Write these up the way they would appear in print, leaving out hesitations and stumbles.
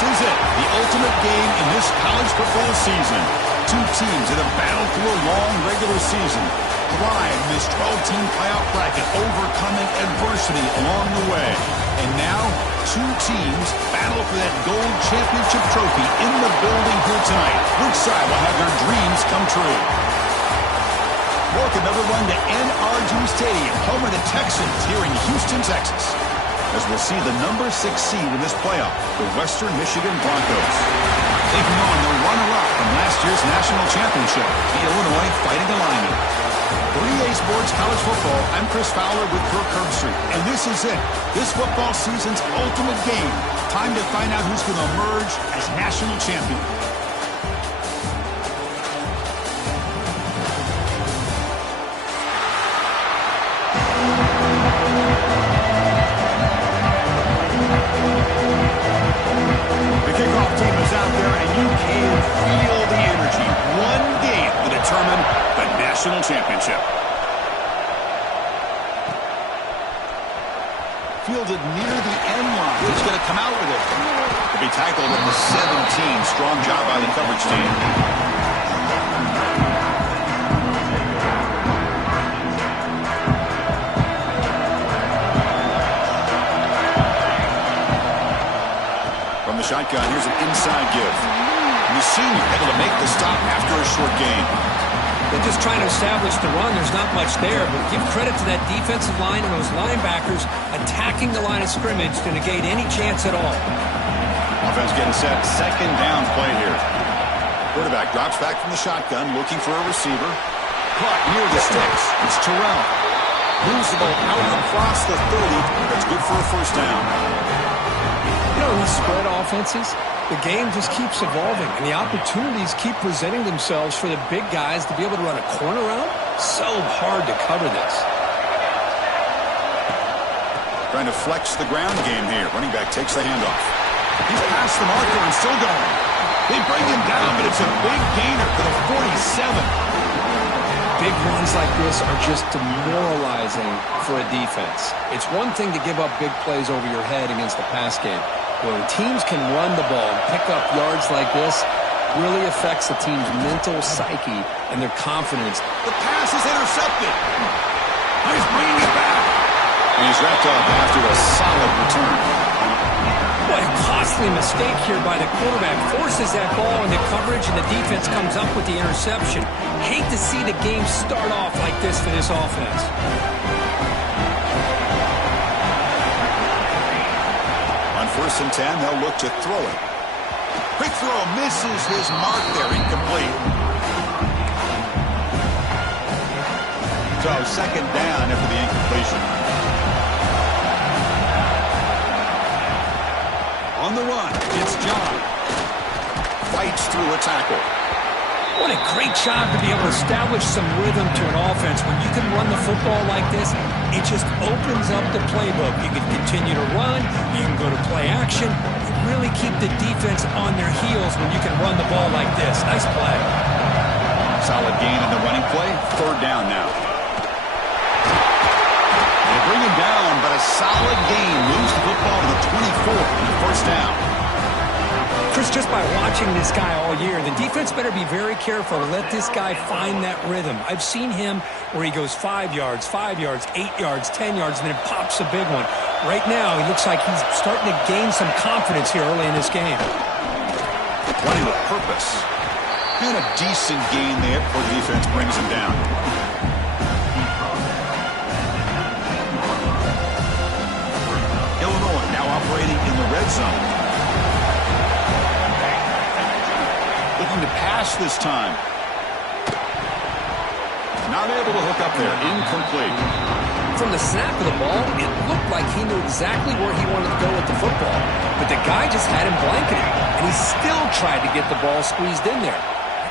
is it, the ultimate game in this college football season. Two teams that have battled through a long regular season, thrived in this 12-team playoff bracket, overcoming adversity along the way. And now, two teams battle for that gold championship trophy in the building here tonight. Which side will have their dreams come true? Welcome, everyone, to NRG Stadium, home of the Texans here in Houston, Texas, as we'll see the number 6 seed in this playoff, the Western Michigan Broncos, taking on the runner-up from last year's national championship, the Illinois Fighting Illini. 3A Sports College Football, I'm Chris Fowler with Kirk Herbstreit, and this is it, this football season's ultimate game. Time to find out who's going to emerge as national champion. The kickoff team is out there, and you can feel the energy. One game to determine the national championship. Fielded near the end line. Who's going to come out with it? To be tackled at the 17. Strong job by the coverage team. The shotgun, here's an inside give. And the senior able to make the stop after a short gain. They're just trying to establish the run. There's not much there, but give credit to that defensive line and those linebackers attacking the line of scrimmage to negate any chance at all. Offense getting set. Second down play here. Quarterback drops back from the shotgun, looking for a receiver. Caught near the sticks. It's Terrell. Moves the ball out across the 30. That's good for a first down. You know, these spread offenses, the game just keeps evolving, and the opportunities keep presenting themselves for the big guys to be able to run a corner route. So hard to cover this. Trying to flex the ground game here. Running back takes the handoff. He's past the marker and still going. They bring him down, but it's a big gainer for the 47. Big runs like this are just demoralizing for a defense. It's one thing to give up big plays over your head against the pass game. When teams can run the ball and pick up yards like this, really affects the team's mental psyche and their confidence. The pass is intercepted. He's bringing it back. And he's wrapped up after a solid return. What a costly mistake here by the quarterback. Forces that ball into coverage, and the defense comes up with the interception. Hate to see the game start off like this for this offense. On 1st and 10, they'll look to throw it. Quick throw, misses his mark there, incomplete. So second down after the incompletion. On the run, it's John. Fights through a tackle. What a great job to be able to establish some rhythm to an offense. When you can run the football like this, it just opens up the playbook. You can continue to run, you can go to play action, and really keep the defense on their heels when you can run the ball like this. Nice play. Solid gain in the running play. Third down now. They bring him down, but a solid gain moves the football to the 24 and a first down. Chris, just by watching this guy all year, the defense better be very careful to let this guy find that rhythm. I've seen him where he goes 5 yards, 8 yards, 10 yards, and then it pops a big one. Right now, he looks like he's starting to gain some confidence here early in this game. Running with purpose. And a decent gain there before the defense brings him down. Illinois now operating in the red zone. Looking to pass this time. Not able to hook up there. Incomplete. From the snap of the ball, it looked like he knew exactly where he wanted to go with the football. But the guy just had him blanketed, and he still tried to get the ball squeezed in there.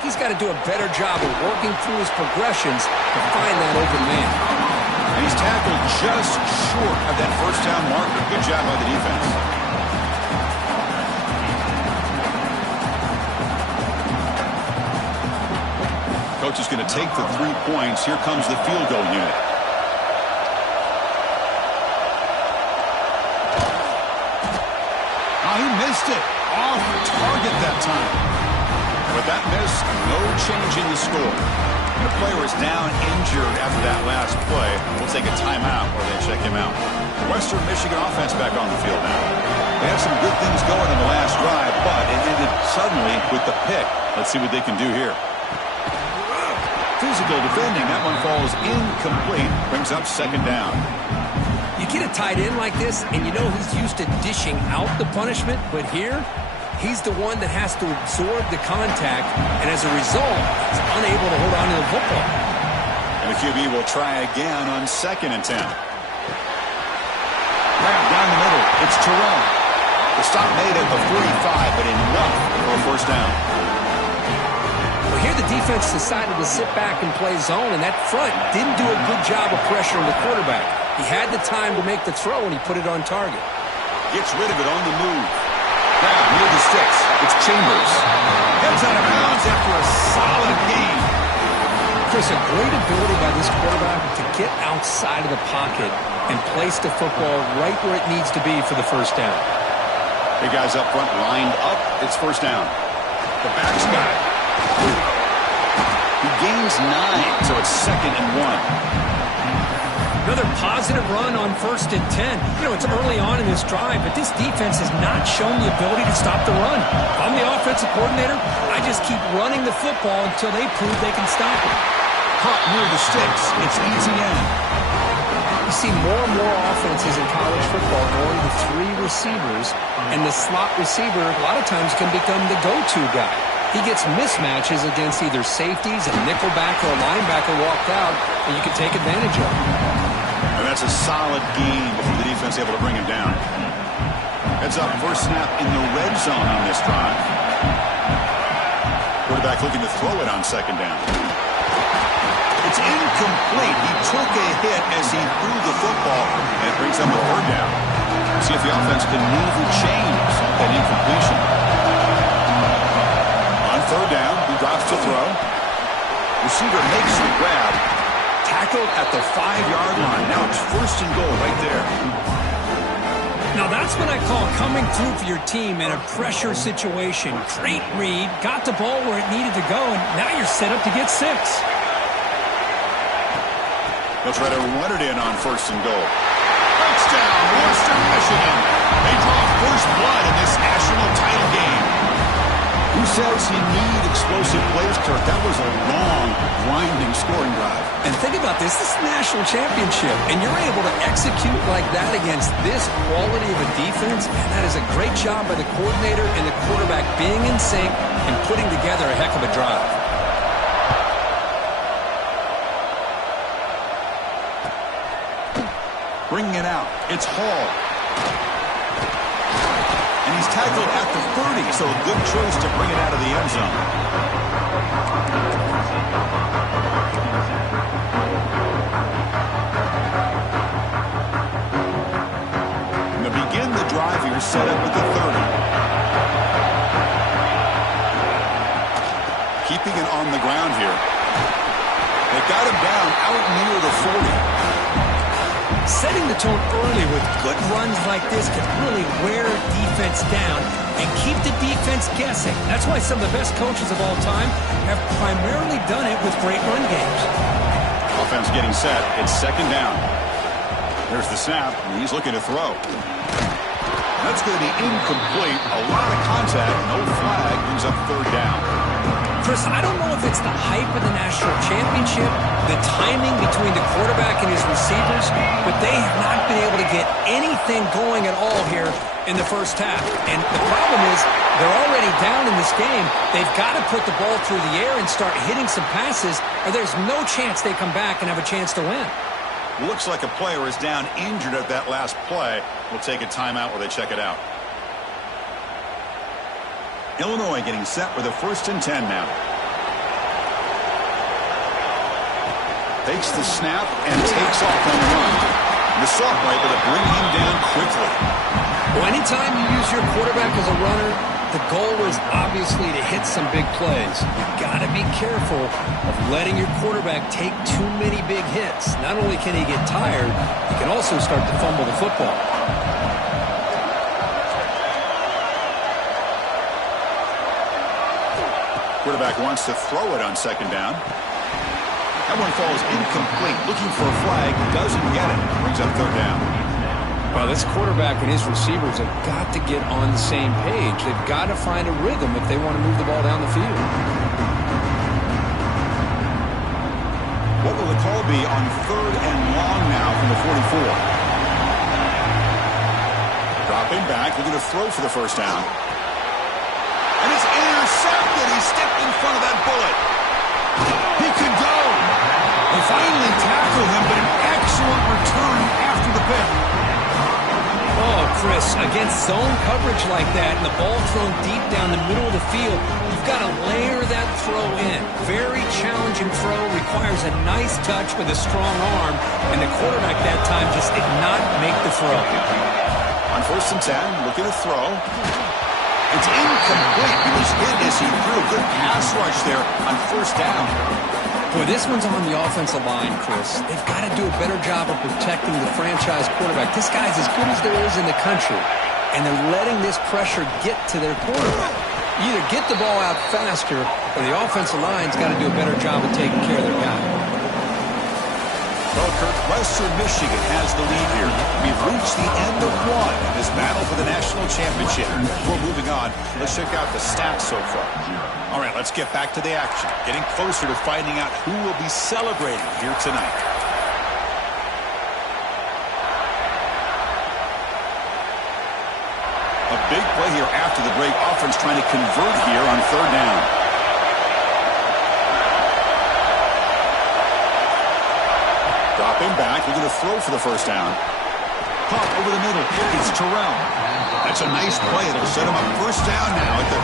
He's got to do a better job of working through his progressions to find that open man. And he's tackled just short of that first down marker. Good job by the defense. Coach is going to take the 3 points. Here comes the field goal unit. Oh, he missed it. off target that time. And with that miss, no change in the score. And the player is down injured after that last play. We'll take a timeout or they check him out. Western Michigan offense back on the field now. They had some good things going in the last drive, but it ended suddenly with the pick. Let's see what they can do here. Physical defending. That one falls incomplete. Brings up second down. You get a tight end like this, and you know he's used to dishing out the punishment, but here, he's the one that has to absorb the contact, and as a result, he's unable to hold on to the football. And the QB will try again on 2nd and 10. Grab down the middle. It's Terrell. The stop made at the 45, but enough for a first down. Well, here the defense decided to sit back and play zone, and that front didn't do a good job of pressuring the quarterback. He had the time to make the throw, and he put it on target. Gets rid of it on the move. Grab near the sticks. It's Chambers. Heads out of bounds after a solid gain. Chris, a great ability by this quarterback to get outside of the pocket and place the football right where it needs to be for the first down. Big guys up front lined up. It's first down. The back's got it. He gains 9, so it's 2nd and 1. Another positive run on 1st and 10. You know, it's early on in this drive, but this defense has not shown the ability to stop the run. If I'm the offensive coordinator, I just keep running the football until they prove they can stop it. Caught near the sticks. It's ETN. You see more and more offenses in college football going to 3 receivers, and the slot receiver a lot of times can become the go-to guy. He gets mismatches against either safeties, a nickelback, or a linebacker walked out, and you can take advantage of it. And that's a solid gain before the defense able to bring him down. Heads up, first snap in the red zone on this drive. Quarterback looking to throw it on 2nd down. It's incomplete. He took a hit as he threw the football, and it brings up a 3rd down. See if the offense can move or change that incompletion. On 3rd down, he drops to throw. Receiver makes the grab. Tackled at the 5-yard line. Now it's 1st and goal right there. Now that's what I call coming through for your team in a pressure situation. Great read, got the ball where it needed to go, and now you're set up to get 6. They'll try to run it in on 1st and goal. Touchdown, Western Michigan. They draw first blood in this national title game. Who says you need explosive plays, Kirk? That was a long, grinding scoring drive. And think about this. This is a national championship, and you're able to execute like that against this quality of a defense, and that is a great job by the coordinator and the quarterback being in sync and putting together a heck of a drive. Bringing it out. It's Hall. And he's tackled at the 30, so a good choice to bring it out of the end zone. And to begin the drive here, set up at the 30. Keeping it on the ground here. They got him down out near the 40. Setting the tone early with good runs like this can really wear defense down and keep the defense guessing. That's why some of the best coaches of all time have primarily done it with great run games. Offense getting set. It's 2nd down. There's the snap, and he's looking to throw. That's going to be incomplete. A lot of contact. No flag. Brings up 3rd down. Chris, I don't know if it's the hype of the national championship, the timing between the quarterback and his receivers, but they have not been able to get anything going at all here in the first half. And the problem is they're already down in this game. They've got to put the ball through the air and start hitting some passes, or there's no chance they come back and have a chance to win. Looks like a player is down injured at that last play. We'll take a timeout while they check it out. Illinois getting set with a 1st and 10 now. Takes the snap and takes off on the run. The sophomore able to bring him down quickly. Well, anytime you use your quarterback as a runner, the goal is obviously to hit some big plays. You've got to be careful of letting your quarterback take too many big hits. Not only can he get tired, he can also start to fumble the football. Quarterback wants to throw it on second down. That one falls incomplete. Looking for a flag. Doesn't get it. Brings up third down. Well, this quarterback and his receivers have got to get on the same page. They've got to find a rhythm if they want to move the ball down the field. What will the call be on third and long now from the 44? Dropping back, looking to throw for the first down. And it's intercepted. He stepped in front of that bullet. He could go. They finally tackle him, but an excellent return after the pick. Oh, Chris, against zone coverage like that and the ball thrown deep down the middle of the field, you've got to layer that throw in. Very challenging throw, requires a nice touch with a strong arm, and the quarterback that time just did not make the throw. On first and 10, looking to throw. It's incomplete. He was hit as he threw. Good pass rush there on first down. Boy, this one's on the offensive line, Chris. They've got to do a better job of protecting the franchise quarterback. This guy's as good as there is in the country, and they're letting this pressure get to their quarterback. You either get the ball out faster, or the offensive line's got to do a better job of taking care of their guy. Well, Kirk, Western Michigan has the lead here. We've reached the end of one in this battle for the national championship. Before moving on, let's check out the stats so far. All right, let's get back to the action. Getting closer to finding out who will be celebrating here tonight. A big play here after the break. Offense trying to convert here on third down. Dropping back, looking to throw for the first down. Pop over the middle. It's Terrell. That's a nice play. It'll set him up first down now at the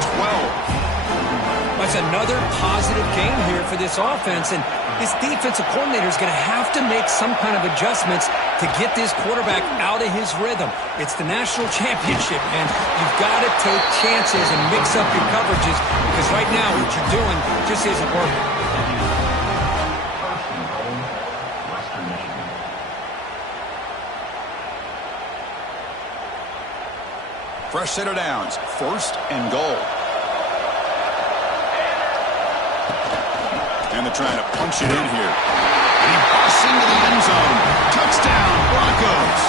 12. That's another positive game here for this offense, and this defensive coordinator is going to have to make some kind of adjustments to get this quarterback out of his rhythm. It's the national championship, and you've got to take chances and mix up your coverages, because right now what you're doing just isn't working. Fresh set of downs, first and goal. And they're trying to punch it in here. And he busts into the end zone. Touchdown, Broncos.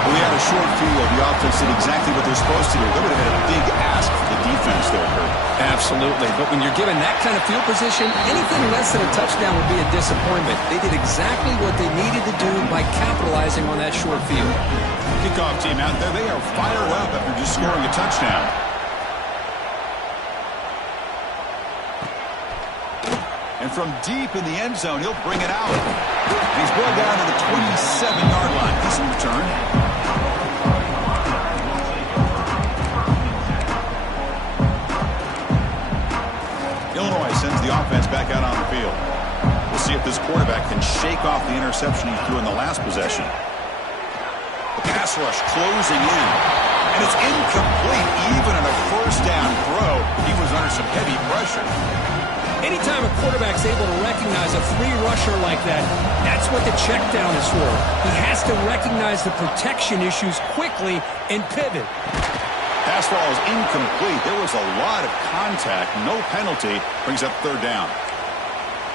Well, we had a short field. The offense did exactly what they're supposed to do. They would have had a big ask for the defense there, Kurt. Absolutely. But when you're given that kind of field position, anything less than a touchdown would be a disappointment. They did exactly what they needed to do by capitalizing on that short field. Kickoff team out there, they are fired up after just scoring a touchdown. And from deep in the end zone, he'll bring it out. And he's brought down to the 27-yard line. Decent return. Illinois sends the offense back out on the field. We'll see if this quarterback can shake off the interception he threw in the last possession. The pass rush closing in. And it's incomplete. Even on a first down throw, he was under some heavy pressure. Anytime a quarterback's able to recognize a free rusher like that, that's what the check down is for. He has to recognize the protection issues quickly and pivot. Pass ball is incomplete. There was a lot of contact. No penalty. Brings up third down.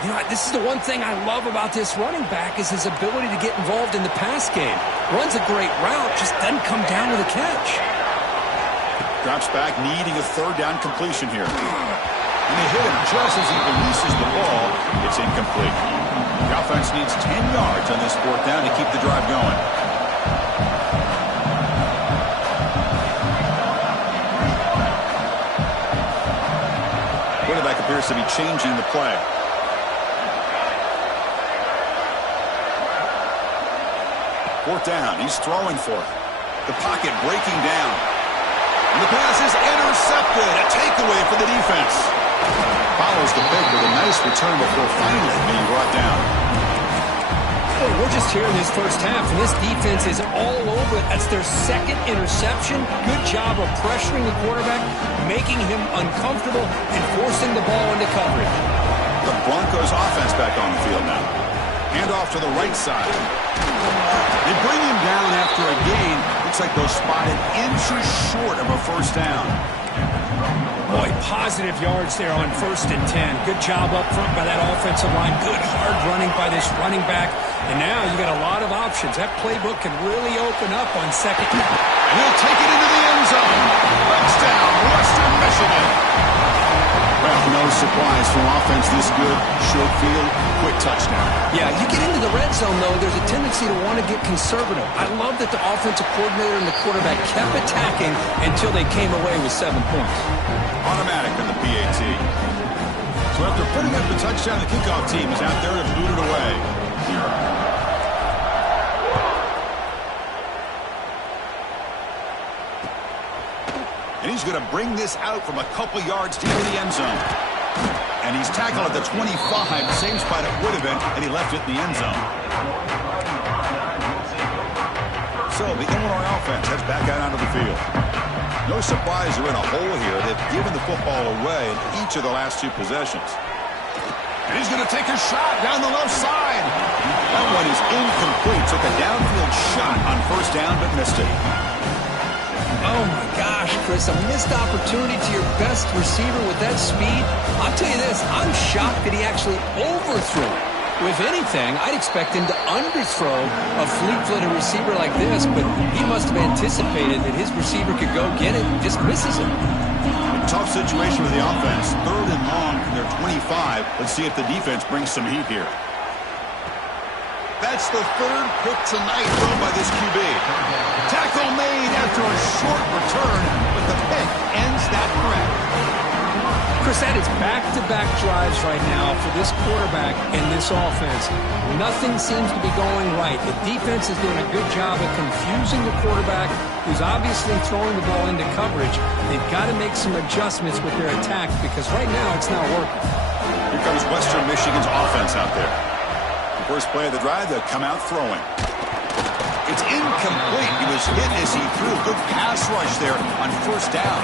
You know, this is the one thing I love about this running back is his ability to get involved in the pass game. Runs a great route, just doesn't come down with a catch. Drops back, needing a third down completion here. And they hit him just as he releases the ball. It's incomplete. The offense needs 10 yards on this fourth down to keep the drive going. Quarterback appears to be changing the play. Fourth down. He's throwing for it. The pocket breaking down. And the pass is intercepted. A takeaway for the defense. Follows the pick with a nice return before finally being brought down. Boy, we're just here in this first half, and this defense is all over it. That's their second interception. Good job of pressuring the quarterback, making him uncomfortable, and forcing the ball into coverage. The Broncos offense back on the field now. Hand off to the right side. They bring him down after a gain. looks like they'll spot it inches short of a first down. Boy, positive yards there on 1st and 10. Good job up front by that offensive line. Good hard running by this running back. And now you got a lot of options. That playbook can really open up on 2nd. And he'll take it into the end zone. Touchdown, Western Michigan. Well, no surprise from offense this good. Short field, quick touchdown. Yeah, you get into the red zone, though, there's a tendency to want to get conservative. I love that the offensive coordinator and the quarterback kept attacking until they came away with 7 points. Automatic in the PAT. So after putting up the touchdown, the kickoff team is out there to boot it away. And he's going to bring this out from a couple yards deep in the end zone. And he's tackled at the 25, same spot it would have been, and he left it in the end zone. So the Illinois offense heads back out onto the field. No surprise they're in a hole here. They've given the football away in each of the last 2 possessions. And he's going to take a shot down the left side. That one is incomplete. Took a downfield shot on 1st down, but missed it. Oh, my gosh, Chris, a missed opportunity to your best receiver with that speed. I'll tell you this, I'm shocked that he actually overthrew it. If anything, I'd expect him to underthrow a fleet-footed receiver like this, but he must have anticipated that his receiver could go get it and just misses it. Tough situation with the offense. 3rd and long from their 25. Let's see if the defense brings some heat here. That's the 3rd pick tonight thrown by this QB. Tackle made after a short return, but the pick ends that threat. Chris, that is back-to-back drives right now for this quarterback and this offense. Nothing seems to be going right. The defense is doing a good job of confusing the quarterback, who's obviously throwing the ball into coverage. They've got to make some adjustments with their attack because right now it's not working. Here comes Western Michigan's offense out there. The first play of the drive, they'll come out throwing. It's incomplete. He was hit as he threw a good pass rush there on 1st down.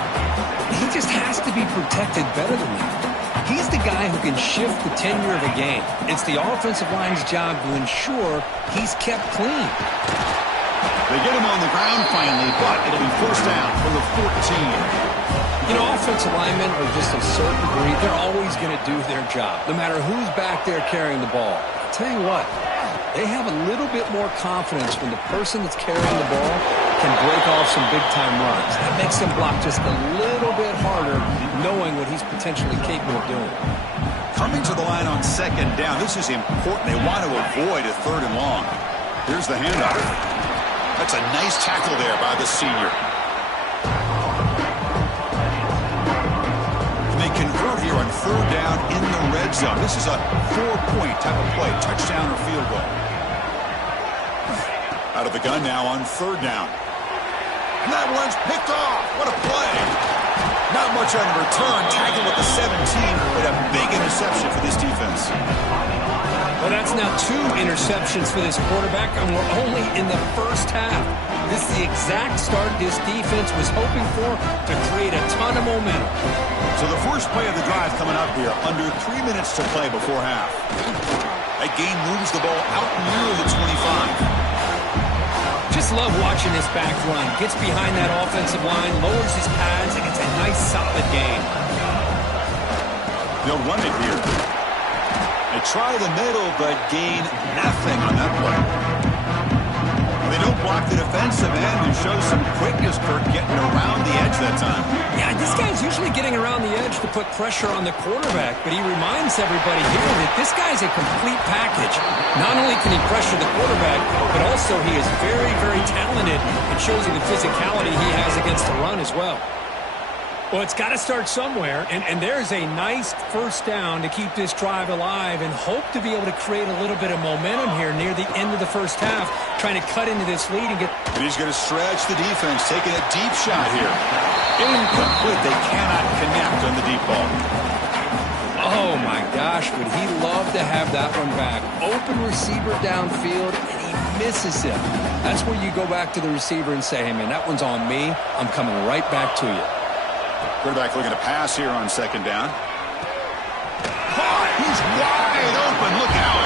He just has to be protected better than that. He's the guy who can shift the tenure of a game. It's the offensive line's job to ensure he's kept clean. They get him on the ground finally, but it'll be 1st down from the 14. You know, offensive linemen are just a certain breed. They're always going to do their job, no matter who's back there carrying the ball. I'll tell you what, they have a little bit more confidence when the person that's carrying the ball can break off some big-time runs. That makes them block just a little bit harder, knowing what he's potentially capable of doing. Coming to the line on 2nd down, this is important. They want to avoid a 3rd and long. Here's the handoff. That's a nice tackle there by the senior. They convert here on 3rd down in the red zone. This is a 4-point type of play, touchdown or field goal. Out of the gun now on 3rd down. And that one's picked off. What a play. Not much on the return. Tackled at the 17, but a big interception for this defense. Well, that's now 2 interceptions for this quarterback, and we're only in the 1st half. This is the exact start this defense was hoping for to create a ton of momentum. So the first play of the drive coming up here, under 3 minutes to play before half. That game moves the ball out near the 25. Just love watching this back run. Gets behind that offensive line, lowers his pads, and gets a nice solid gain. They'll run it here. They try the middle, but gain nothing on that play. They don't block the defensive end and show some quickness, Kirk, getting around the edge that time. Yeah, this guy's usually getting around the edge to put pressure on the quarterback, but he reminds everybody here that this guy's a complete package. Not only can he pressure the quarterback, but also he is very, very talented and shows you the physicality he has against the run as well. Well, it's got to start somewhere, and there's a nice 1st down to keep this drive alive and hope to be able to create a little bit of momentum here near the end of the 1st half, trying to cut into this lead and get... And he's going to stretch the defense, taking a deep shot here. Incomplete. They cannot connect on the deep ball. Oh, my gosh, would he love to have that one back. Open receiver downfield, and he misses it. That's where you go back to the receiver and say, hey, man, that one's on me. I'm coming right back to you. Quarterback looking to pass here on 2nd down. Caught! He's wide open. Look out.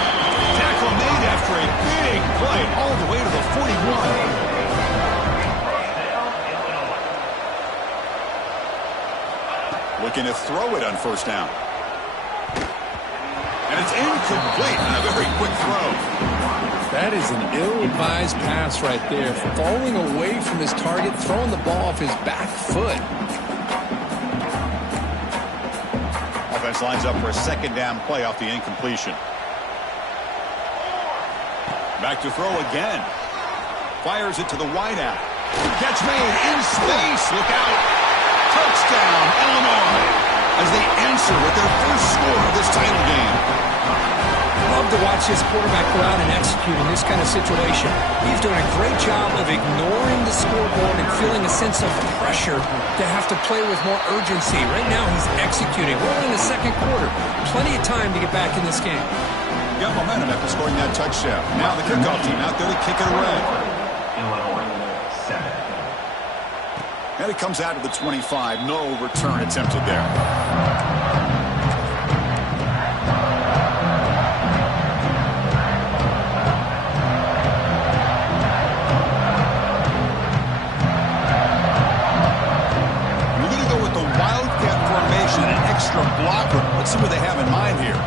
Tackle made after a big play all the way to the 41. Looking to throw it on first down. And it's incomplete on a very quick throw. That is an ill-advised pass right there. Falling away from his target, throwing the ball off his back foot. Offense lines up for a second down play off the incompletion. Back to throw again. Fires it to the wideout. Catch made in space. Look out. Touchdown, Illinois, as they answer with their first score of this title game. Love to watch this quarterback go out and execute in this kind of situation. He's doing a great job of ignoring the scoreboard and feeling a sense of pressure to have to play with more urgency. Right now he's executing. We're in the second quarter. Plenty of time to get back in this game. Got momentum after scoring that touchdown. Now the kickoff team out there to kick it away. And it comes out to the 25. No return attempted there. We're going to go with the wildcat formation, an extra blocker. Let's see what they have in mind here.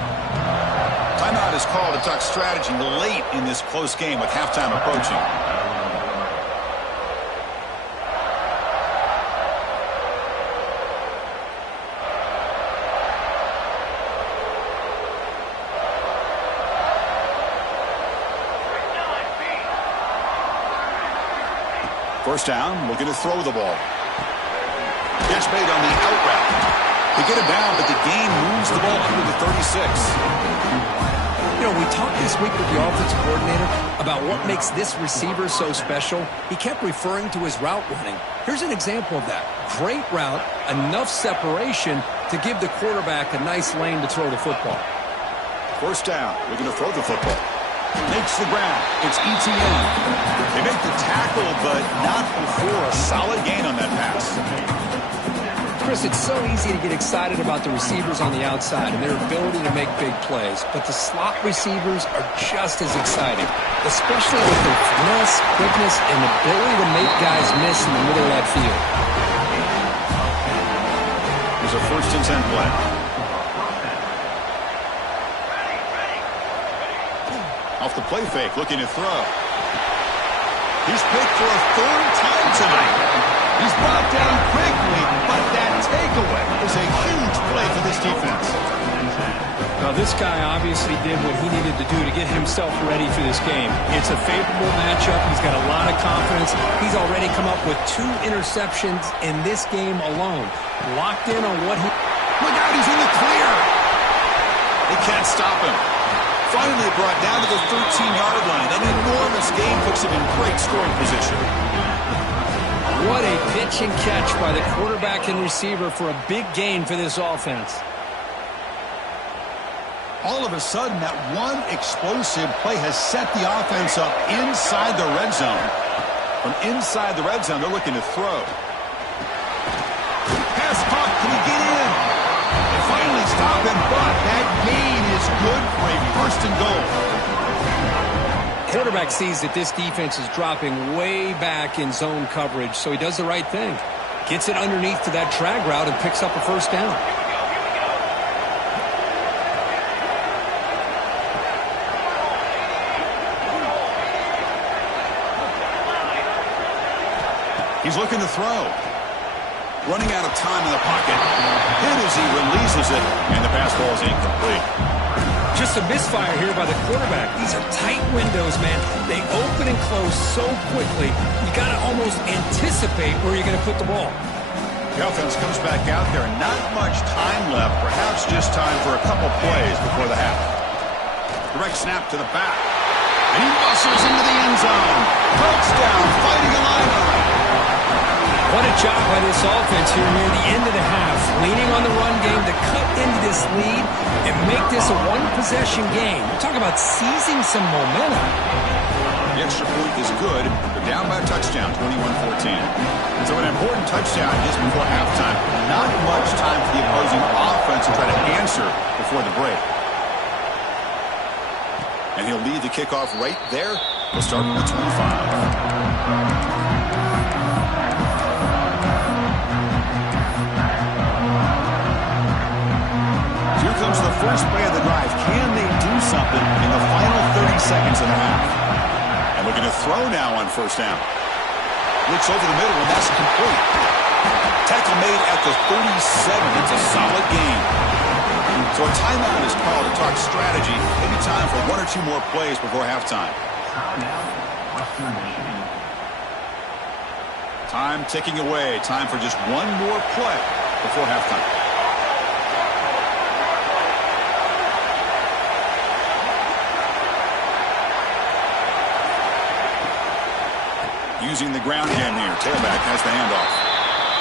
Timeout is called to talk strategy late in this close game with halftime approaching. First down, looking to throw the ball. Catch made on the out route. They get it down, but the gain moves the ball under the 36. You know, we talked this week with the offensive coordinator about what makes this receiver so special. He kept referring to his route running. Here's an example of that. Great route, enough separation to give the quarterback a nice lane to throw the football. First down, looking to throw the football. Makes the ground. It's ETN. They make the tackle, but not before a solid gain on that pass. Chris, it's so easy to get excited about the receivers on the outside and their ability to make big plays, but the slot receivers are just as exciting, especially with their finesse, quickness, and ability to make guys miss in the middle of that field. There's a 1st and 10 play. Off the play fake, looking to throw. He's picked for a 3rd time tonight. He's brought down quickly, but that takeaway is a huge play for this defense. Now, this guy obviously did what he needed to do to get himself ready for this game. It's a favorable matchup. He's got a lot of confidence. He's already come up with 2 interceptions in this game alone. Locked in on what he... Look out, he's in the clear. They can't stop him. Finally brought down to the 13-yard line. An enormous gain puts him in great scoring position. What a pitch and catch by the quarterback and receiver for a big gain for this offense. All of a sudden, that one explosive play has set the offense up inside the red zone. From inside the red zone, they're looking to throw. Pass caught. Can he get in? They finally stop him, but that gain is good for a 1st and goal. Quarterback sees that this defense is dropping way back in zone coverage, so he does the right thing. Gets it underneath to that drag route and picks up a 1st down. He's looking to throw. Running out of time in the pocket. Hit as he releases it, and the pass ball is incomplete. Just a misfire here by the quarterback. These are tight windows, man. They open and close so quickly, you got to almost anticipate where you're going to put the ball. The offense comes back out there. Not much time left. Perhaps just time for a couple plays before the half. Direct snap to the back. And he muscles into the end zone. Touchdown, fighting a linebacker. What a job by this offense here near the end of the half. Leaning on the run game to cut into this lead and make this a one-possession game. We're talking about seizing some momentum. The extra point is good. They're down by a touchdown, 21-14. And so an important touchdown just before halftime. Not much time for the opposing offense to try to answer before the break. And he'll lead the kickoff right there. We'll start with the 25. seconds in the half. And looking to throw now on first down. Looks over the middle, and that's complete. Tackle made at the 37. It's a solid gain. So a timeout is called to talk strategy. Maybe time for one or two more plays before halftime. Time ticking away. Time for just one more play before halftime. Using the ground game here. Tailback has the handoff.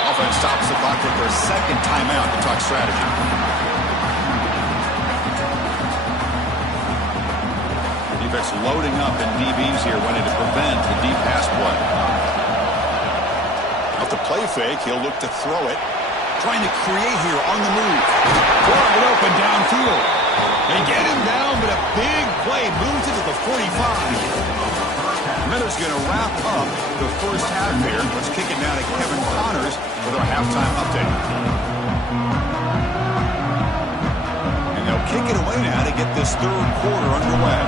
Offense stops the clock with their second timeout to talk strategy. Defense loading up in DBs here, wanting to prevent the deep pass play. Off the play fake, he'll look to throw it. Trying to create here on the move. Wide open downfield. They get him down, but a big play moves into the 45. Miller's going to wrap up the first half here. Let's kick it now to Kevin Connors with our halftime update. And they'll kick it away now to get this third quarter underway.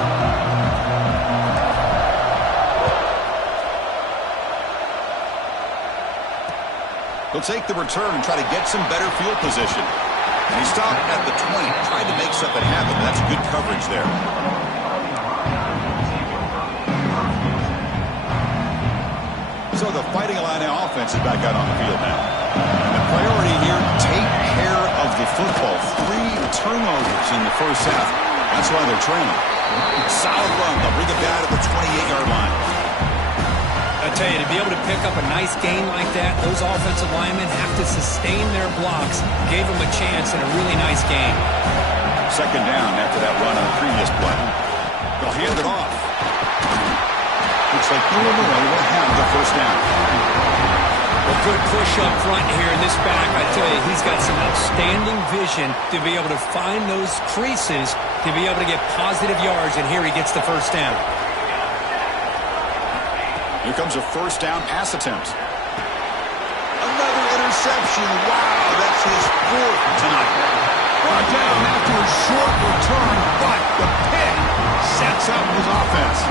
He'll take the return and try to get some better field position. And he stopped at the 20, tried to make something happen, but that's good coverage there. So the Fighting Illini offense is back out on the field now. And the priority here, take care of the football. 3 turnovers in the first half. That's why they're training. Solid run. They'll bring it down to the 28-yard line. I tell you, to be able to pick up a nice gain like that, those offensive linemen have to sustain their blocks. Gave them a chance in a really nice game. Second down after that run on the previous play. They'll hand it off. Looks like Illinois will have the first down. A good push up front here in this back. I tell you, he's got some outstanding vision to be able to find those creases, to be able to get positive yards, and here he gets the first down. Here comes a first down pass attempt. Another interception. Wow, that's his 4th tonight. Brought down after a short return, but the pick sets up his offense.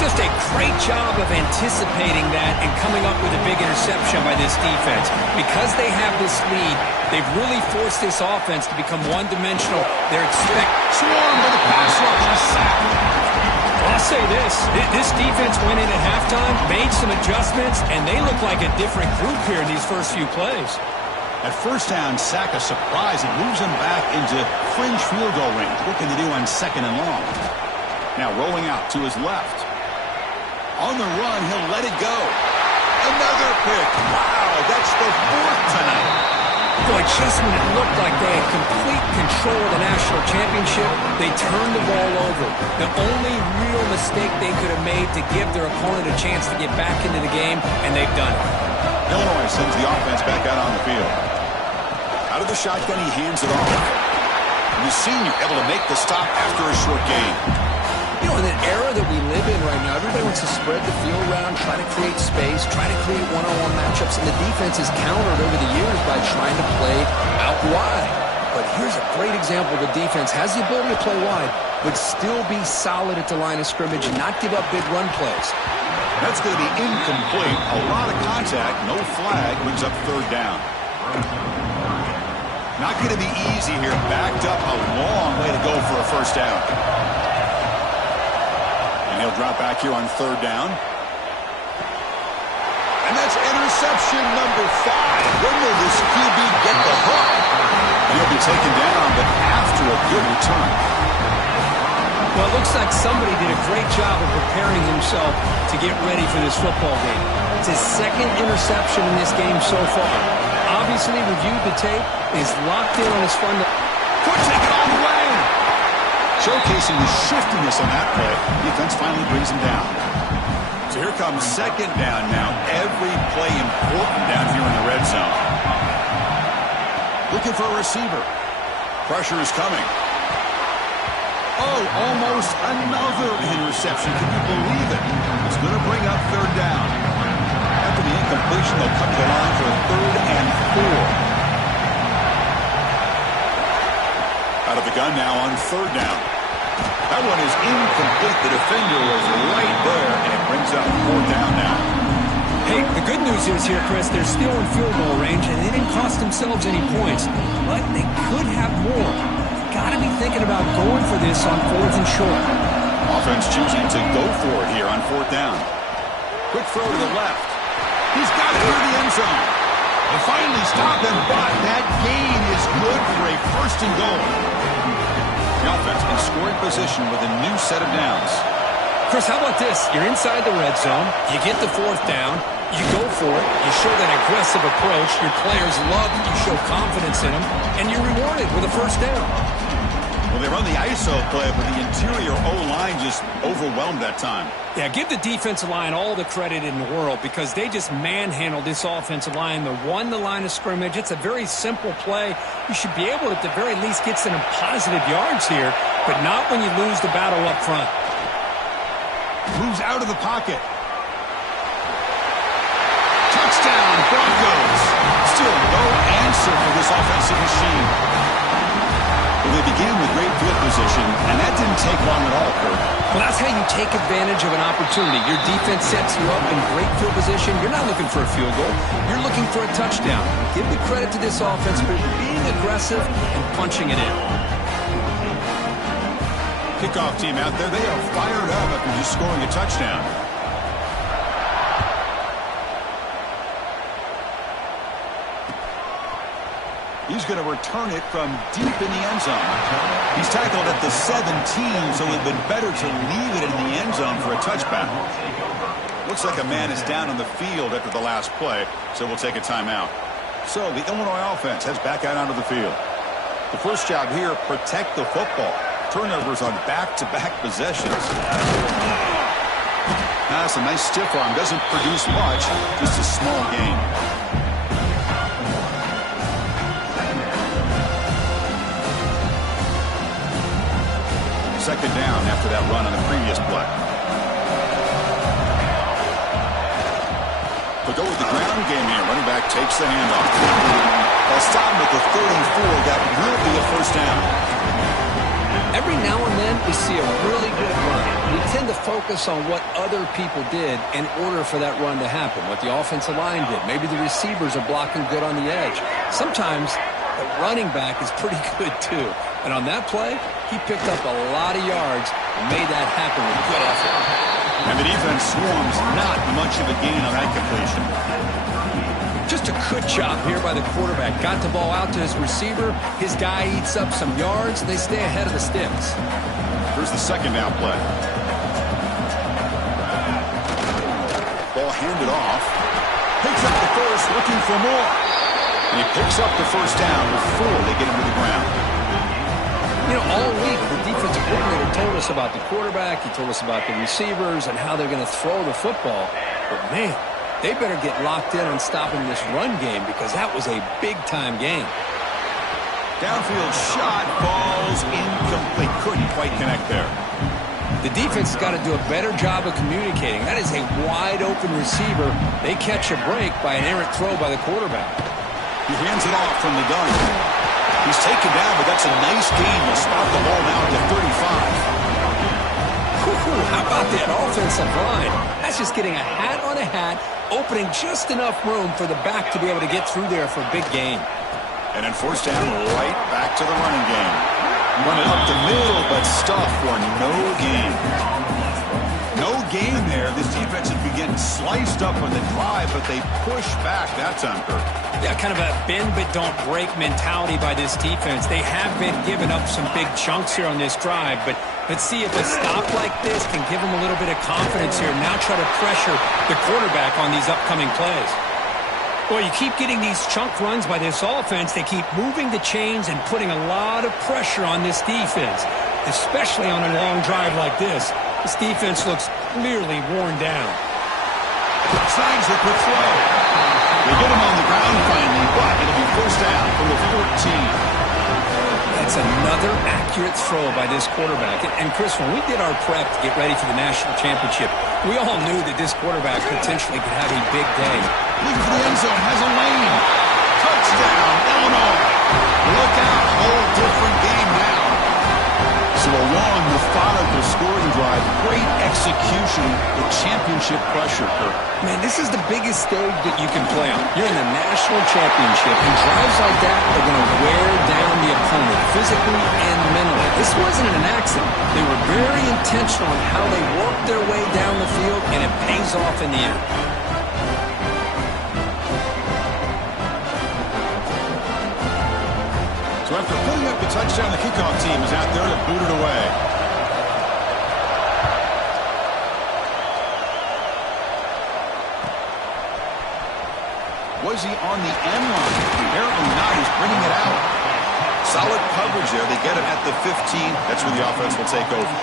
Just a great job of anticipating that and coming up with a big interception by this defense. Because they have this lead, they've really forced this offense to become one-dimensional. They're swarmed by the pass rush and sack. Well, I'll say this defense went in at halftime, made some adjustments, and they look like a different group here in these first few plays. At first down, sack a surprise. It moves him back into fringe field goal range, looking to do on second and long. Now rolling out to his left. On the run, he'll let it go. Another pick. Wow, that's the 4th tonight. Boy, just when it looked like they had complete control of the national championship, they turned the ball over. The only real mistake they could have made to give their opponent a chance to get back into the game, and they've done it. Illinois sends the offense back out on the field. Out of the shotgun, he hands it off. And the senior able to make the stop after a short gain. You know, in an era that we live in right now, everybody wants to spread the field around, try to create space, try to create one-on-one matchups, and the defense is countered over the years by trying to play out wide. But here's a great example. The defense has the ability to play wide, but still be solid at the line of scrimmage and not give up big run plays. That's going to be incomplete. A lot of contact, no flag, brings up third down. Not going to be easy here. Backed up a long way to go for a first down. And he'll drop back here on third down. And that's interception number 5. When will this QB get the hook? And he'll be taken down, but after a good return. Well, it looks like somebody did a great job of preparing himself to get ready for this football game. It's his 2nd interception in this game so far. Obviously reviewed the tape, is locked in on his front. Could take it all the way. Showcasing the shiftiness on that play. Defense finally brings him down. So here comes second down now. Every play important down here in the red zone. Looking for a receiver. Pressure is coming. Oh, almost another interception. Can you believe it? It's going to bring up third down. After the incompletion, they'll come to the line for a 3rd and 4. Out of the gun now on third down. That one is incomplete. The defender was right there, and it brings up 4th down now. Hey, the good news is here, Chris, they're still in field goal range, and they didn't cost themselves any points. But they could have more. Got to be thinking about going for this on 4th and short. Offense choosing to go for it here on 4th down. Quick throw to the left. He's got it through the end zone. They finally stop him, but that gain is good for a 1st and goal. The offense in scoring position with a new set of downs. Chris, how about this? You're inside the red zone. You get the 4th down. You go for it. You show that aggressive approach. Your players love it. You show confidence in them. And you're rewarded with a 1st down. Well, they run the ISO play, but the interior O-line just overwhelmed that time. Yeah, give the defensive line all the credit in the world because they just manhandled this offensive line. They won the line of scrimmage. It's a very simple play. You should be able to, at the very least, get some positive yards here, but not when you lose the battle up front. Moves out of the pocket. Touchdown, Broncos. Still no answer for this offensive machine. Well, they began with great field position, and that didn't take long at all, Kurt. Well, that's how you take advantage of an opportunity. Your defense sets you up in great field position. You're not looking for a field goal. You're looking for a touchdown. Give the credit to this offense for being aggressive and punching it in. Kickoff team out there, they are fired up after just scoring a touchdown. He's going to return it from deep in the end zone. He's tackled at the 17, so it would have been better to leave it in the end zone for a touchback. Looks like a man is down on the field after the last play, so we'll take a timeout. So the Illinois offense heads back out onto the field. The first job here, protect the football. Turnovers on back-to-back possessions. That's a nice stiff arm. Doesn't produce much, just a small gain. Second down after that run on the previous play. They'll go with the ground game here. Running back takes the handoff. They'll stop him at the 34. That will be a 1st down. Every now and then we see a really good run. We tend to focus on what other people did in order for that run to happen, what the offensive line did. Maybe the receivers are blocking good on the edge. Sometimes the running back is pretty good too. And on that play, he picked up a lot of yards and made that happen with good effort. And the defense swarms not much of a gain on that completion. Just a good job here by the quarterback. Got the ball out to his receiver. His guy eats up some yards. They stay ahead of the sticks. Here's the second down play. Ball handed off. Picks up the first, looking for more. And he picks up the 1st down before they get him to the ground. You know, all week the defensive coordinator told us about the quarterback. He told us about the receivers and how they're going to throw the football. But, man, they better get locked in on stopping this run game because that was a big-time game. Downfield shot, falls incomplete. Couldn't quite connect there. The defense has got to do a better job of communicating. That is a wide-open receiver. They catch a break by an errant throw by the quarterback. He hands it off from the gun. He's taken down, but that's a nice gain. He'll spot the ball now at the 35. How about that offensive line? That's just getting a hat on a hat, opening just enough room for the back to be able to get through there for a big gain. And then 1st down, right back to the running game. Running up the middle, but stuff for no gain. No gain there. This defense has been getting sliced up on the drive, but they push back that time, Kurt. Yeah, kind of a bend but don't break mentality by this defense. They have been giving up some big chunks here on this drive, but let's see if a stop like this can give them a little bit of confidence here. Now try to pressure the quarterback on these upcoming plays. Boy, you keep getting these chunk runs by this offense. They keep moving the chains and putting a lot of pressure on this defense, especially on a long drive like this. This defense looks clearly worn down. Signs the quick throw. They get him on the ground finally, but it'll be 1st down from the 14. That's another accurate throw by this quarterback. And Chris, when we did our prep to get ready for the national championship, we all knew that this quarterback potentially could have a big day. Looking for the end zone, has a lane. Touchdown, Illinois. Look out, whole different game now. So along the drive. Great execution with championship pressure, Kirk. Man, this is the biggest stage that you can play on. You're in the national championship, and drives like that are going to wear down the opponent physically and mentally. This wasn't an accident. They were very intentional on how they worked their way down the field, and it pays off in the end. So after putting up the touchdown, the kickoff team is out there to boot it away. Was he on the end line? Apparently not. He's bringing it out. Solid coverage there. They get him at the 15. That's where the offense will take over.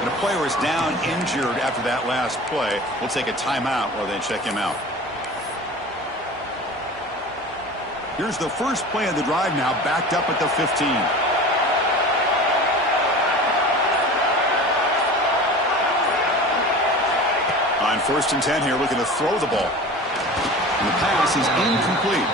And a player is down injured after that last play. We'll take a timeout while they check him out. Here's the first play of the drive now, backed up at the 15. On 1st and 10 here, looking to throw the ball. And the pass is incomplete.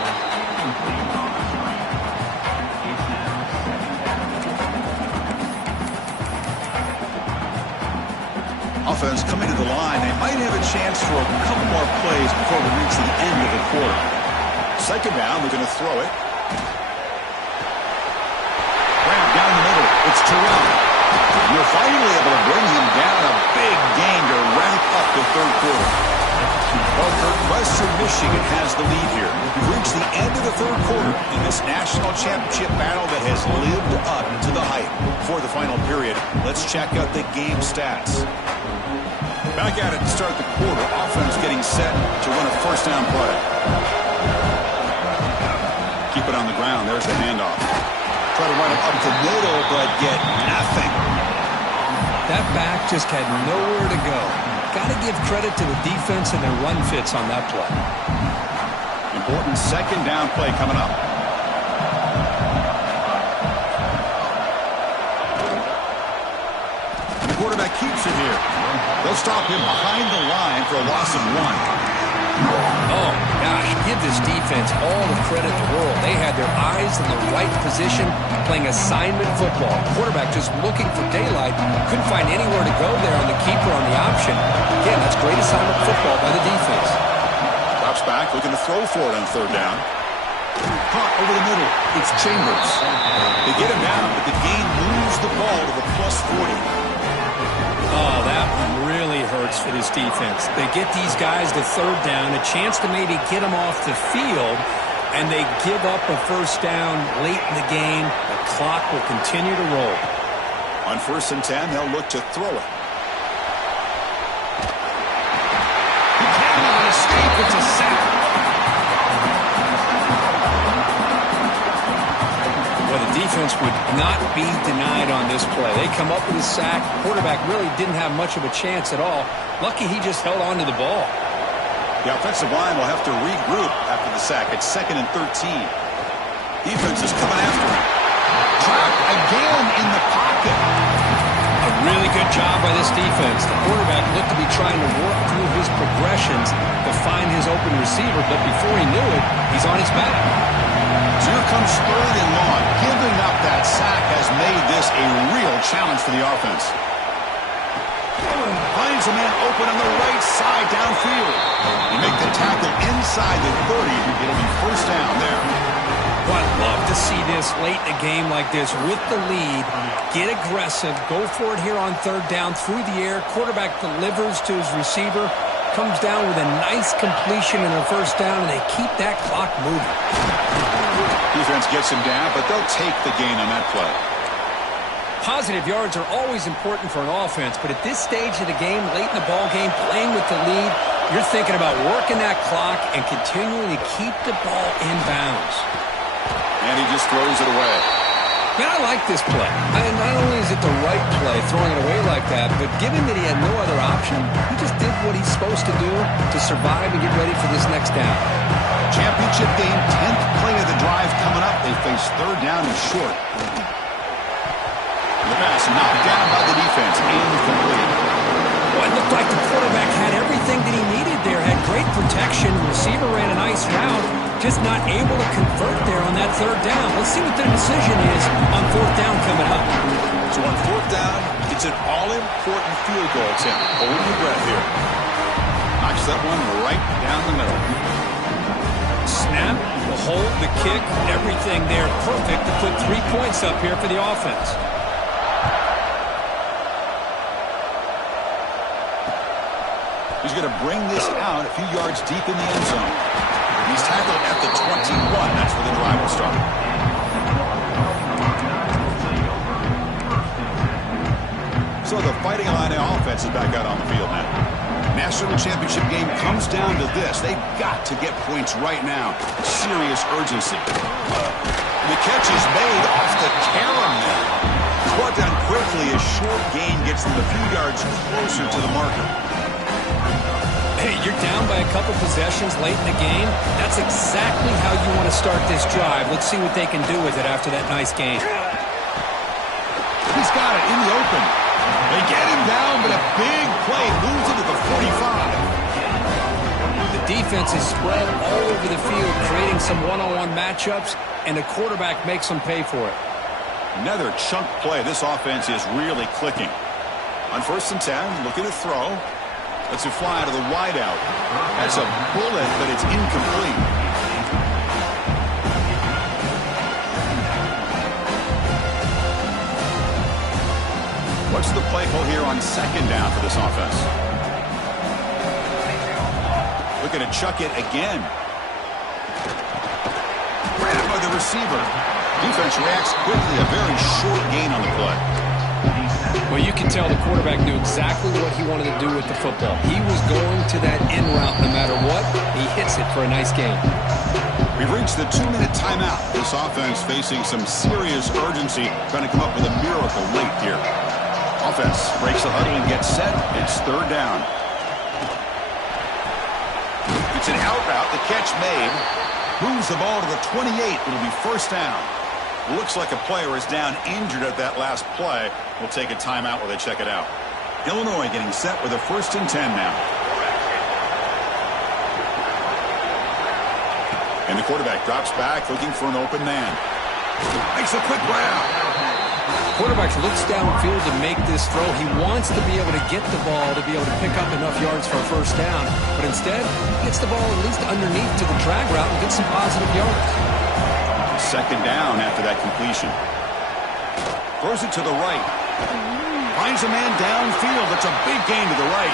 Offense coming to the line. They might have a chance for a couple more plays before we reach the end of the quarter. Second down, they're going to throw it. Grab down the middle. It's Terrell. You're finally able to bring him down. A big gain to wrap up the third quarter. Well, Western Michigan has the lead here. We've reached the end of the third quarter in this national championship battle that has lived up to the hype. For the final period, let's check out the game stats. Back at it to start the quarter. Offense getting set to run a first down play. Keep it on the ground. There's the handoff. Try to run it up the middle, but get nothing. That back just had nowhere to go. Got to give credit to the defense and their run fits on that play. Important second down play coming up. And the quarterback keeps it here. They'll stop him behind the line for a loss of 1. Oh, gosh, give this defense all the credit in the world. They had their eyes in the right position, playing assignment football. Quarterback just looking for daylight. Couldn't find anywhere to go there on the keeper on the option. Again, that's great assignment football by the defense. Drops back, looking to throw for it on third down. Caught over the middle. It's Chambers. They get him down, but the gain moves the ball to the +40. Oh, that one really hurts for this defense. They get these guys the third down, a chance to maybe get them off the field, and they give up a first down late in the game. The clock will continue to roll. On 1st and 10, they'll look to throw it. He cannot escape. It's a sack. Well, the defense would not be denied on this play. They come up with a sack. Quarterback really didn't have much of a chance at all. Lucky he just held on to the ball. The offensive line will have to regroup after the sack. It's 2nd and 13. Defense is coming after him. Trapped again in the pocket. A really good job by this defense. The quarterback looked to be trying to work through his progressions to find his open receiver, but before he knew it, he's on his back. So here comes 3rd and long. Giving up that sack has made this a real challenge for the offense. Finds a man open on the right side downfield. They make the tackle inside the 30. It'll be first down there. Well, I'd love to see this late in a game like this with the lead. Get aggressive. Go for it here on third down through the air. Quarterback delivers to his receiver. Comes down with a nice completion in their first down, and they keep that clock moving. Defense gets him down, but they'll take the gain on that play. Positive yards are always important for an offense, but at this stage of the game, late in the ball game, playing with the lead, you're thinking about working that clock and continuing to keep the ball in bounds. And he just throws it away. Man, I like this play. And not only is it the right play, throwing it away like that, but given that he had no other option, he just did what he's supposed to do to survive and get ready for this next down. Championship game, 10th play of the drive coming up. They face third down and short. The pass knocked down by the defense. Incomplete. Well, it looked like the quarterback had everything that he needed there. Had great protection. The receiver ran a nice route. just not able to convert there on that third down. Let's see what their decision is on fourth down coming up. So on fourth down, it's an all-important field goal attempt. Hold your breath here. Knocks that one right down the middle. Snap, the hold, the kick, everything there perfect to put 3 points up here for the offense. He's going to bring this out a few yards deep in the end zone. He's tackled at the 21. That's where the drive will start. So the Fighting Illini offense is back out on the field now. National championship game comes down to this. They've got to get points right now. Serious urgency. And the catch is made off the carom there. Brought down quickly as short gain gets them a few yards closer to the marker. Hey, you're down by a couple possessions late in the game. That's exactly how you want to start this drive. Let's see what they can do with it after that nice game. He's got it in the open. They get him down, but a big play moves into the 45. The defense is spread all over the field, creating some one-on-one matchups, and the quarterback makes them pay for it. Another chunk play. This offense is really clicking. On 1st and 10, looking to throw. Lets it fly to the wideout. That's a bullet, but it's incomplete. What's the play call here on 2nd down for this offense? Looking to chuck it again. Grab by the receiver. Defense reacts quickly. A very short gain on the play. Well, you can tell the quarterback knew exactly what he wanted to do with the football. He was going to that in route no matter what. He hits it for a nice gain. We've reached the 2-minute timeout. This offense facing some serious urgency, trying to come up with a miracle late here. Offense breaks the huddle and gets set. It's 3rd down. It's an out route. The catch made. Moves the ball to the 28. It'll be 1st down. Looks like a player is down injured at that last play. We'll take a timeout while they check it out. Illinois getting set with a 1st and 10 now. And the quarterback drops back looking for an open man. Makes a quick grab. Quarterback looks downfield to make this throw. He wants to be able to get the ball to be able to pick up enough yards for a 1st down. But instead, he gets the ball at least underneath to the drag route and gets some positive yards. 2nd down after that completion. Throws it to the right. Finds a man downfield. It's a big gain to the right.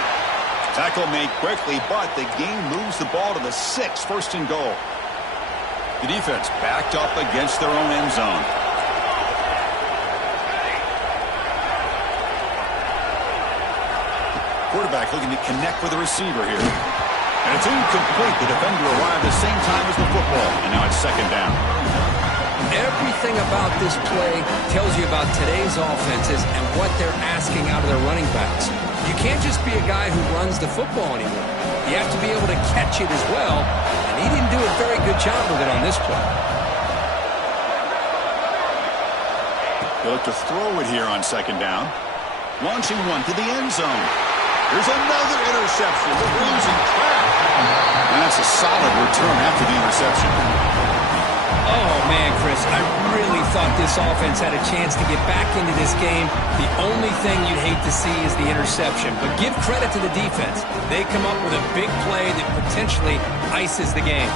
Tackle made quickly, but the gain moves the ball to the 6. 1st and goal. The defense backed up against their own end zone. Quarterback looking to connect with the receiver here. And it's incomplete. The defender arrived at the same time as the football. And now it's 2nd down. Everything about this play tells you about today's offenses and what they're asking out of their running backs. You can't just be a guy who runs the football anymore. You have to be able to catch it as well, and he didn't do a very good job of it on this play. He'll look to throw it here on 2nd down. Launching one to the end zone. There's another interception. We're losing track. And that's a solid return after the interception. Oh, man, Chris, I really thought this offense had a chance to get back into this game. The only thing you'd hate to see is the interception. But give credit to the defense. They come up with a big play that potentially ices the game.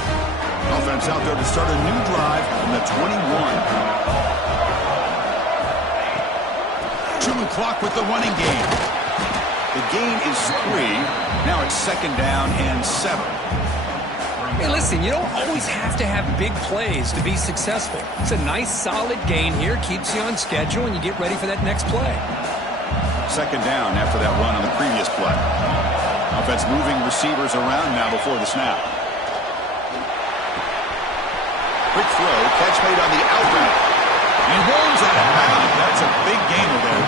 Offense out there to start a new drive from the 21. 2 o'clock with the running game. The gain is 3. Now it's 2nd down and 7. Hey, listen, you don't always have to have big plays to be successful. It's a nice, solid gain here. Keeps you on schedule, and you get ready for that next play. 2nd down after that run on the previous play. Offense moving receivers around now before the snap. Quick throw. Catch made on the out route. He rolls out of bounds. That's a big gainer there.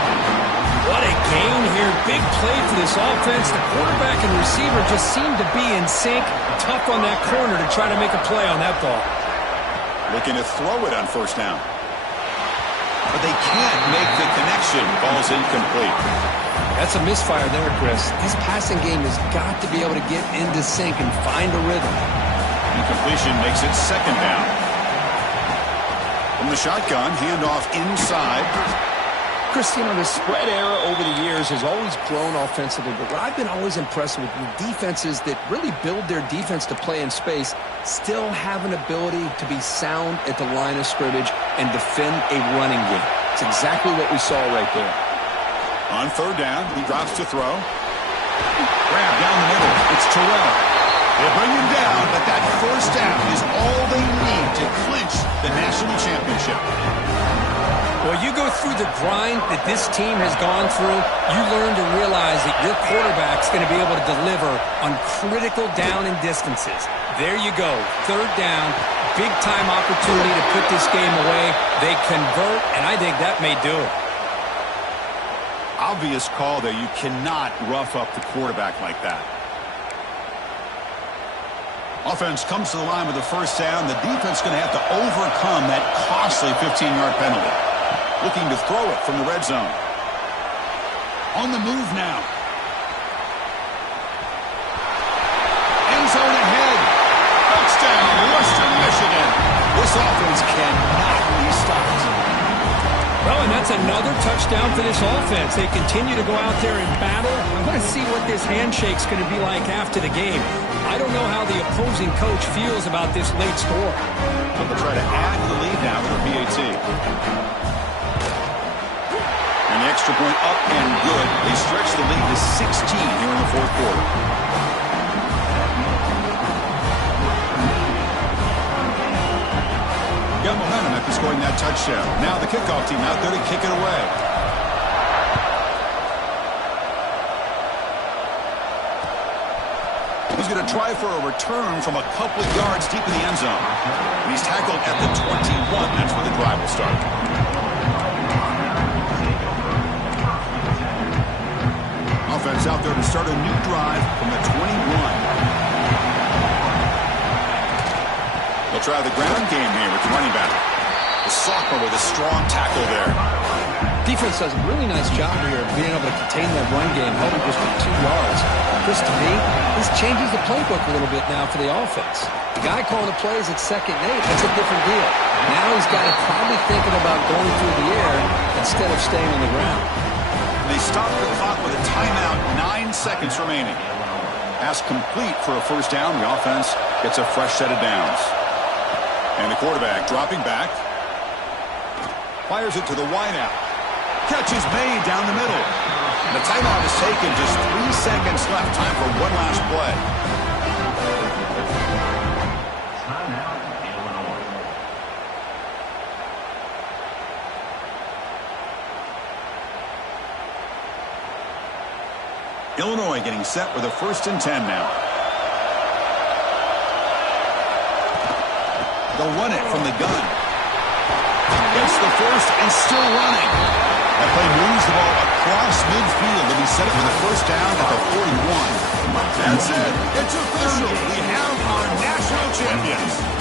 What a gain here. Big play for this offense. The quarterback and receiver just seem to be in sync. Tough on that corner to try to make a play on that ball. Looking to throw it on 1st down. But they can't make the connection. Ball's incomplete. That's a misfire there, Chris. This passing game has got to be able to get into sync and find a rhythm. Incompletion makes it second down. From the shotgun, handoff inside. Chris, you know, the spread era over the years has always grown offensively, but what I've been always impressed with defenses that really build their defense to play in space still have an ability to be sound at the line of scrimmage and defend a running game. It's exactly what we saw right there. On third down, he drops to throw. Grab down the middle. It's Terrell. They bring him down, but that first down is all they need to clinch the national championship. Well, you go through the grind that this team has gone through, you learn to realize that your quarterback's going to be able to deliver on critical down and distances. There you go, third down, big-time opportunity to put this game away. They convert, and I think that may do it. Obvious call there. You cannot rough up the quarterback like that. Offense comes to the line with the first down. The defense going to have to overcome that costly 15-yard penalty. Looking to throw it from the red zone. On the move now. End zone ahead. Touchdown, Western Michigan. This offense cannot be stopped. Well, and that's another touchdown for this offense. They continue to go out there and battle. I want to see what this handshake's going to be like after the game. I don't know how the opposing coach feels about this late score. They'll try to add to the lead now with a PAT. And the extra point up and good. They stretch the lead to 16 here in the fourth quarter. Got momentum after scoring that touchdown. Now the kickoff team out there to kick it away. He's going to try for a return from a couple of yards deep in the end zone. And he's tackled at the 21. That's where the drive will start. Offense out there to start a new drive from the 21. They'll try the ground game here with the running back. The sophomore with a strong tackle there. Defense does a really nice job here of being able to contain that run game, holding just for 2 yards. Chris, to me, this changes the playbook a little bit now for the offense. The guy calling the plays at 2nd and 8, that's a different deal. Now he's got to probably thinking about going through the air instead of staying on the ground. They stop the clock with a timeout, 9 seconds remaining. Pass complete for a first down. The offense gets a fresh set of downs. And the quarterback dropping back. Fires it to the wideout. Catch is made down the middle. And the timeout is taken. Just 3 seconds left. Time for one last play. Illinois getting set with a 1st and 10 now. They'll run it from the gun. Gets the first and still running. That play moves the ball across midfield to be set up for the first down at the 41. That's it. It's official. We have our national champions.